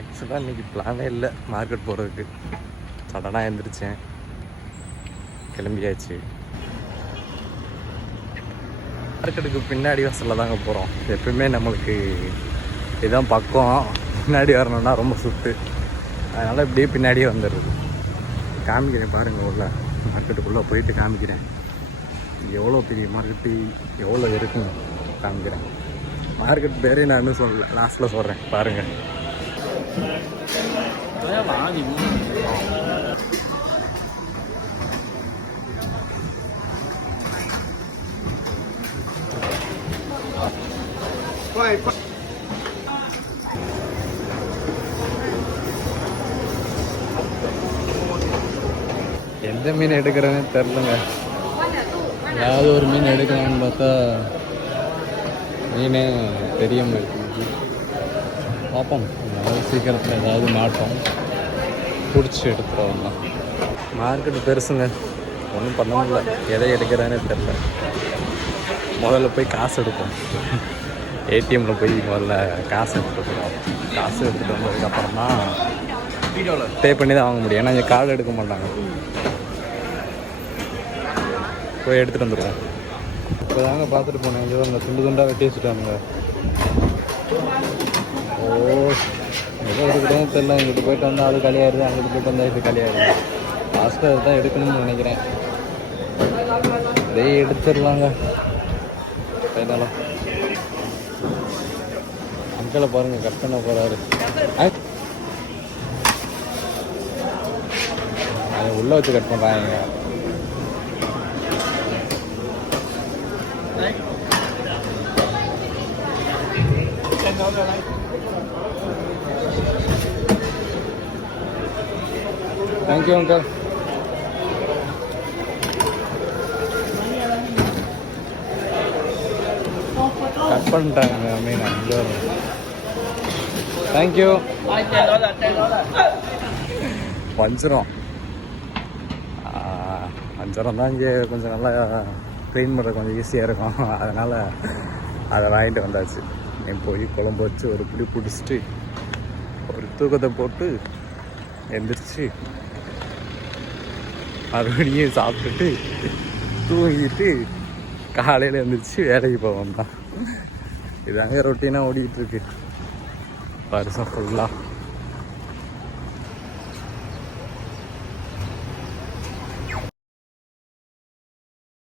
ஆக்சுவலாக இன்றைக்கி பிளானே இல்லை மார்க்கெட் போகிறதுக்கு. சடனாக எழுந்திரிச்சேன், கிளம்பியாச்சு. மார்க்கெட்டுக்கு பின்னாடி வாசலில் தாங்க போகிறோம். எப்பவுமே நம்மளுக்கு இதுதான் பக்கம். பின்னாடி வரணுன்னா ரொம்ப சுட்டு, அதனால் இப்படியே பின்னாடியே வந்துடுறது. காமிக்கிறேன் பாருங்கள், உள்ள மார்க்கெட்டுக்குள்ளே போயிட்டு காமிக்கிறேன். எவ்வளோ பெரிய மார்க்கெட்டு, எவ்வளோ இருக்குன்னு காமிக்கிறேன். மார்க்கெட் பேரே நான் இன்னும் சொல்லலை, லாஸ்ட்டில் சொல்கிறேன் பாருங்கள். எந்த மீன் எடுக்கிறேன்னு தெரிலங்க. ஏதாவது ஒரு மீன் எடுக்கலாம்னு பார்த்தா மீனே தெரிய மாட்டேங்குது. பார்ப்போம், அதாவது சீக்கிரத்தில் ஏதாவது மாட்டோம், பிடிச்சி எடுத்துகிறோம் தான். மார்க்கெட்டு பெருசுங்க, ஒன்றும் பண்ண முடியல. எதை எடுக்கிறேன்னு தெரில. முதல்ல போய் காசு எடுப்போம். ஏடிஎம்மில் போய் முதல்ல காசு எடுத்துகிட்டு போகிறோம். காசு எடுத்துகிட்டு வந்ததுக்கப்புறம் தான் பே பண்ணி தான் வாங்க முடியும். ஏன்னா இங்கே கார்டு எடுக்க மாட்டாங்க. போய் எடுத்துகிட்டு வந்துடுவோம். இப்போ தாங்க பார்த்துட்டு போனேன். ஐயோ, அந்த துண்டு துண்டாக வெட்டி வச்சுட்டாங்க. ஓ, எதோ எடுக்கிறதுன்னு தெரில. இங்கிட்டு போயிட்டு வந்தால் அது காலியாகிடுது, அங்கிட்டு போயிட்டு வந்தால் இது காலியாகிடுது. லாஸ்ட்டாக தான் எடுக்கணும்னு நினைக்கிறேன். இதே எடுத்துடலாங்க. ஃபைனலாக அங்கிளை பாருங்கள், கட் பண்ண போகிறாரு. அதை உள்ளே வச்சு கட் பண்ணுறாங்க. Thank you uncle. கட் பண்ணிட்டாங்க மீன் அங்கே. தேங்க்யூ. வஞ்சிரம் தான் இங்கே கொஞ்சம் நல்லா க்ளீன் பண்ணுறது கொஞ்சம் ஈஸியாக இருக்கும். அதனால் அதை வாங்கிட்டு வந்தாச்சு. போய் குழம்பு வச்சு ஒரு பிடி பிடிச்சிட்டு ஒரு தூக்கத்தை போட்டு எந்திரிச்சு மறுபடியும் சாப்பிட்டுட்டு தூங்கிட்டு காலையில் எழுந்திரிச்சு வேலைக்கு போவோம் தான். இதாங்க ரொட்டீனாக ஓடிக்கிட்டு இருக்கு வருஷம் ஃபுல்லாக.